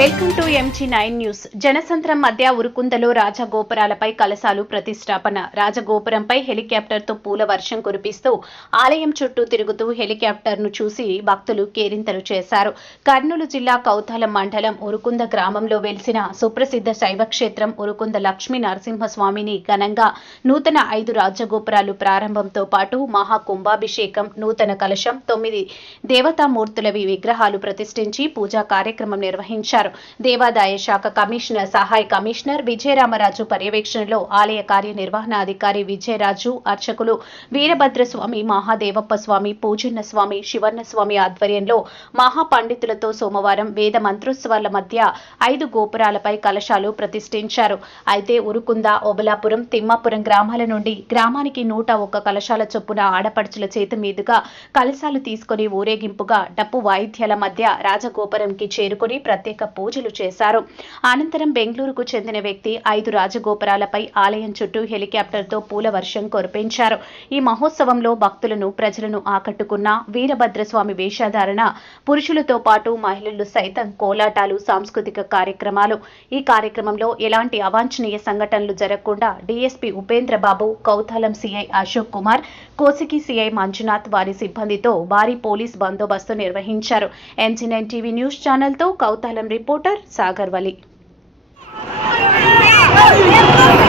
Welcome to MG nine news జనసంత్రం మధ్య ఉరుకుందలో రాజగోపురాలపై కలశాలు ప్రతిష్టాపన. రాజగోపురంపై హెలికాప్టర్తో పూల వర్షం కురిపిస్తూ ఆలయం చుట్టూ తిరుగుతూ హెలికాప్టర్ను చూసి భక్తులు కేరింతలు చేశారు. కర్నూలు జిల్లా కౌతాల మండలం ఉరుకుంద గ్రామంలో వెలిసిన సుప్రసిద్ధ శైవ క్షేత్రం ఉరుకుంద లక్ష్మీ నరసింహస్వామిని ఘనంగా నూతన ఐదు రాజగోపురాలు ప్రారంభంతో పాటు మహా కుంభాభిషేకం నూతన కలశం తొమ్మిది దేవతామూర్తులవి విగ్రహాలు ప్రతిష్ఠించి పూజా కార్యక్రమం నిర్వహించారు. దేవాదాయ శాఖ కమిషనర్ సహాయ కమిషనర్ విజయరామరాజు పర్యవేక్షణలో ఆలయ కార్యనిర్వహణాధికారి విజయరాజు అర్చకులు వీరభద్రస్వామి మహాదేవప్ప స్వామి పూజన్న స్వామి శివన్న స్వామి ఆధ్వర్యంలో మహాపండితులతో సోమవారం వేద మంత్రోత్సవాల మధ్య ఐదు గోపురాలపై కలశాలు ప్రతిష్ఠించారు. అయితే ఉరుకుంద ఓబలాపురం తిమ్మాపురం గ్రామాల నుండి గ్రామానికి నూట ఒక్క కలశాల చొప్పున ఆడపడుచుల చేతి మీదుగా కలశాలు తీసుకుని ఊరేగింపుగా డప్పు వాయిద్యాల మధ్య రాజగోపురంకి చేరుకుని ప్రత్యేక పూజలు చేశారు. అనంతరం బెంగళూరుకు చెందిన వ్యక్తి ఐదు రాజగోపురాలపై ఆలయం చుట్టూ హెలికాప్టర్తో పూల వర్షం కురిపించారు. ఈ మహోత్సవంలో భక్తులను ప్రజలను ఆకట్టుకున్న వీరభద్రస్వామి వేషధారణ పురుషులతో పాటు మహిళలు సైతం కోలాటాలు సాంస్కృతిక కార్యక్రమాలు. ఈ కార్యక్రమంలో ఎలాంటి అవాంఛనీయ సంఘటనలు జరగకుండా DSP Upendra Babu Kowthalam CI Ashok Kumar Kosigi CI Manjunath వారి సిబ్బందితో భారీ పోలీస్ బందోబస్తు నిర్వహించారు. ఎంజీ నైన్ టీవీ న్యూస్ ఛానల్తో కౌతాలం రిపోర్టర్ సాగర్. వలి కేవలం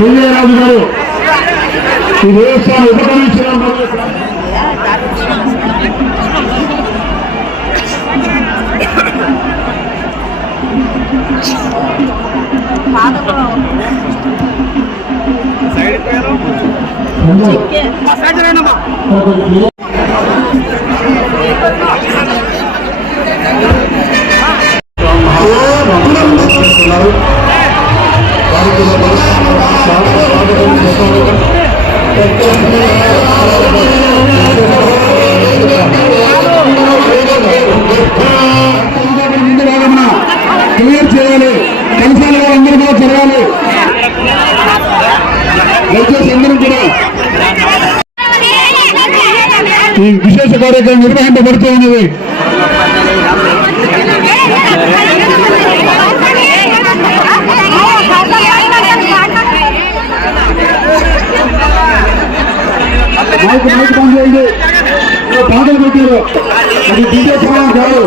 విజయరాజు గారు ఈ దేవస్థానం ఉపకరించిన ఉన్నారు ఈ విశేష కార్యక్రమం నిర్వహింపబడుతూ ఉన్నది మైక్ మైక్ బంద్ చేయండి ఏ పాటలు పెట్టారు అది డీజే సాంగ్ కాదు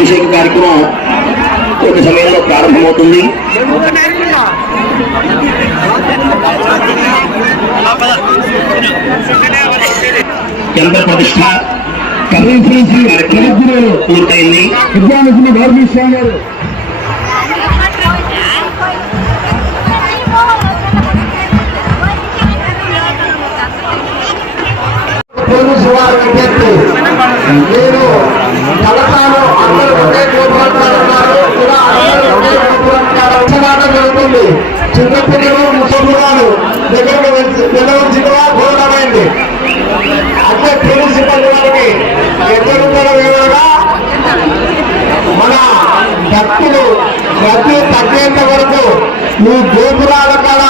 ఊరేగింపు కార్యక్రమం ఒక సమయంలో ప్రారంభమవుతుంది. యంత్ర ప్రతిష్ట పూర్తయింది. విద్యాలక్ష్మి గౌరవ స్వామి గారు. పోలీసు వారి విజ్ఞప్తి నేను కలసాలు జరుగుతుంది చిన్నపిల్లలు ముసలివారు దగ్గరకు వెళ్ళవలసిన ఘోరమైంది అంటే పోలీసు సిబ్బంది వారికి ఎదురుతల వివరంగా మన భక్తులు రద్దీ తగ్గేంత వరకు ఈ గోపురాల కాడ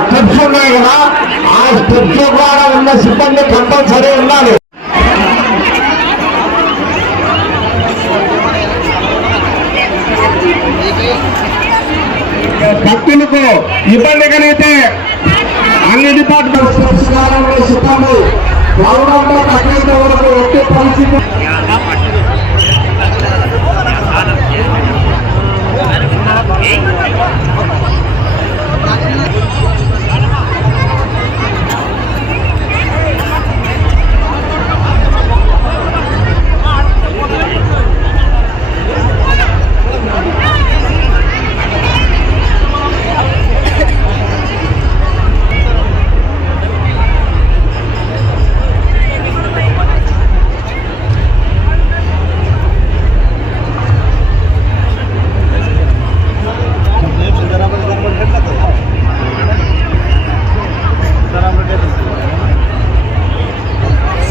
స్టెప్స్ ఉన్నాయి కదా ఆ స్టెప్స్ ద్వారా ఉన్న సిబ్బంది కంపల్సరీ ఉండాలి. ফাঁসি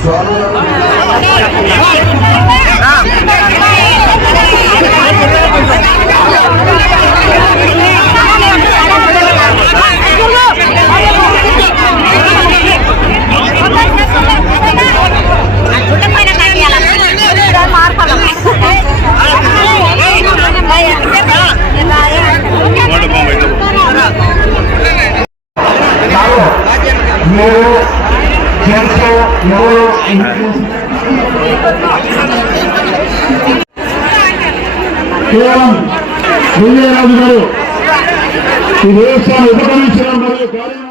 తగ్గేంత వరకు కేవలం విజయరాజు గారు ఈ దేశాన్ని ఉపకరించడం మరియు కార్యం